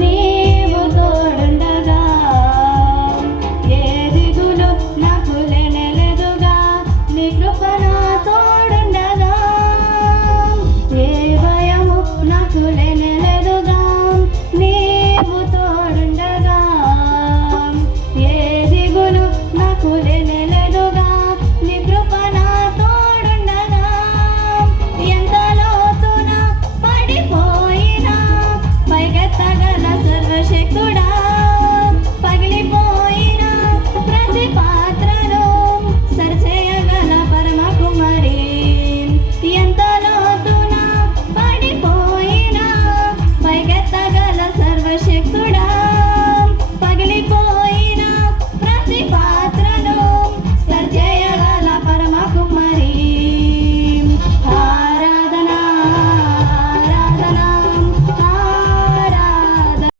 నీవు తోడుండగా ఏ దిగులు నాకు లేనేలేదుగా నీ కృప నా తోడుండగా ఏ భయము నాకు లేనేలేదుగా నీవు తోడుండగా ఏ దిగులు నాకు లేనేలేదుగా నీ కృప నా తోడుండగా ఎంత లోతున పడిపోయినా పైకెత్తగల సర్వశక్తుడా